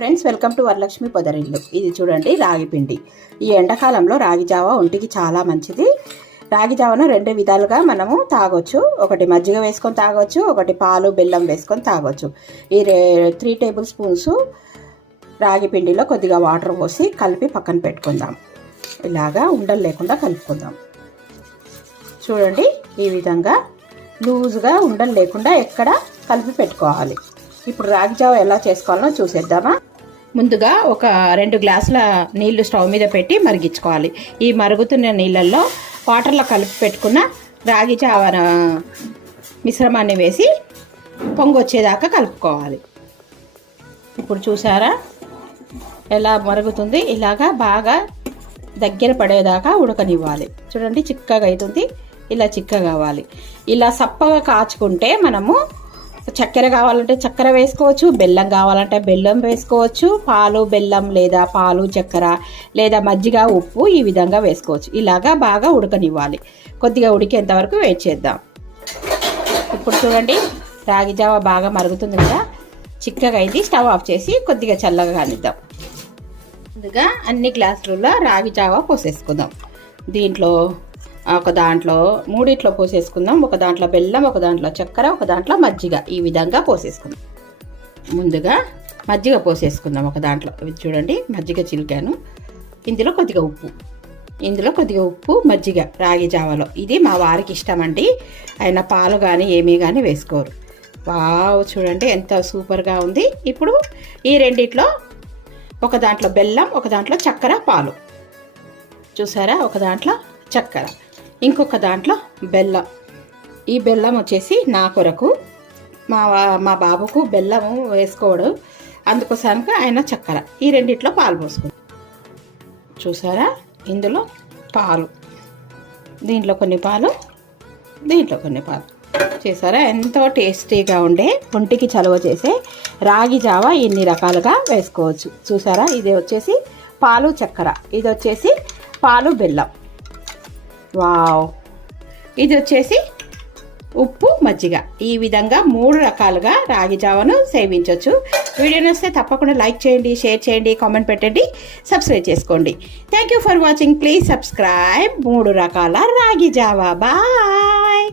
Friends, welcome to Varalakshmi Podarillu. ఇది చూడండి రాగి పిండి. ఈ ఎండాకాలంలో రాగి జావ ఒంటికి చాలా మంచిది. రాగి జావను రెండు విధాలుగా మనము తాగొచ్చు. ఒకటి మజ్జిగ వేసుకొని తాగొచ్చు, ఒకటి పాలు బెల్లం వేసుకొని తాగొచ్చు. ఈ 3 టేబుల్ స్పూన్స్ రాగి పిండిలో కొద్దిగా వాటర్ పోసి కలిపి పక్కన పెట్టుకుందాం. ఇలాగా ఉండలు లేకుండా కలుపుకుందాం. చూడండి, ఈ విధంగా లూజ్గా ఉండలు లేకుండా ఎక్కడ కలిపి పెట్టుకోవాలి. ఇప్పుడు రాగి జావ ఎలా చేసుకోవాలో చూసేద్దామా. ముందుగా ఒక 2 గ్లాసుల నీళ్లు స్టవ్ మీద పెట్టి మరిగించుకోవాలి. ఈ మరుగుతున్న నీళ్ళల్లో వాటర్లో కలిపి పెట్టుకున్న రాగి జావ మిశ్రమాన్ని వేసి పొంగొచ్చేదాకా కలుపుకోవాలి. ఇప్పుడు చూసారా ఎలా మరుగుతుంది? ఇలాగా బాగా దగ్గర పడేదాకా ఉడకనివ్వాలి. చూడండి, చిక్కగా అవుతుంది. ఇలా చిక్కగా కావాలి. ఇలా సప్పగా కాచుకుంటే మనము చక్కెర కావాలంటే చక్కెర వేసుకోవచ్చు, బెల్లం కావాలంటే బెల్లం వేసుకోవచ్చు, పాలు బెల్లం లేదా పాలు చక్కెర లేదా మజ్జిగ ఉప్పు ఈ విధంగా వేసుకోవచ్చు. ఇలాగా బాగా ఉడకనివ్వాలి. కొద్దిగా ఉడికేంత వరకు వెయిట్ చేద్దాం. ఇప్పుడు చూడండి, రాగి జావ బాగా మరుగుతుంది కదా, చిక్కగా అయింది. స్టవ్ ఆఫ్ చేసి కొద్దిగా చల్లగా కానిద్దాం. ముందుగా అన్ని గ్లాసులలో రాగి జావ పోసేసుకుందాం. దీంట్లో ఒక దాంట్లో 3 పోసేసుకుందాం. ఒక దాంట్లో బెల్లం, ఒక దాంట్లో చక్కెర, ఒక దాంట్లో మజ్జిగ ఈ విధంగా పోసేసుకుందాం. ముందుగా మజ్జిగ పోసేసుకుందాం ఒక దాంట్లో. చూడండి, మజ్జిగ చిలికాను. ఇందులో కొద్దిగా ఉప్పు, మజ్జిగ రాగి జావలో. ఇది మా వారికి ఇష్టం అండి. ఆయన పాలు కానీ ఏమీ కానీ వేసుకోరు. వావ్, చూడండి ఎంత సూపర్గా ఉంది. ఇప్పుడు ఈ రెండిట్లో ఒక దాంట్లో బెల్లం, ఒక దాంట్లో చక్కెర, పాలు. చూసారా, ఒక దాంట్లో చక్కెర, ఇంకొక దాంట్లో బెల్లం. ఈ బెల్లం వచ్చేసి నా కొరకు, మా బాబుకు బెల్లం వేసుకోవడు, అందుకోసానికి ఆయన చక్కెర. ఈ రెండిట్లో పాలు పోసుకుంటాం. చూసారా, ఇందులో పాలు, దీంట్లో కొన్ని పాలు, దీంట్లో కొన్ని పాలు. చూసారా, ఎంతో టేస్టీగా ఉండే ఒంటికి చలువ చేసే రాగి జావ ఇన్ని రకాలుగా వేసుకోవచ్చు. చూసారా, ఇది వచ్చేసి పాలు చక్కెర, ఇది వచ్చేసి పాలు బెల్లం. వావ్, ఇది వచ్చేసి ఉప్పు మజ్జిగ. ఈ విధంగా 3 రకాలుగా రాగి జావను సేవించవచ్చు. వీడియో నచ్చితే తప్పకుండా లైక్ చేయండి, షేర్ చేయండి, కామెంట్ పెట్టండి, సబ్స్క్రైబ్ చేసుకోండి. Thank you for watching. Please subscribe. 3 రకాల రాగి జావా. బాయ్.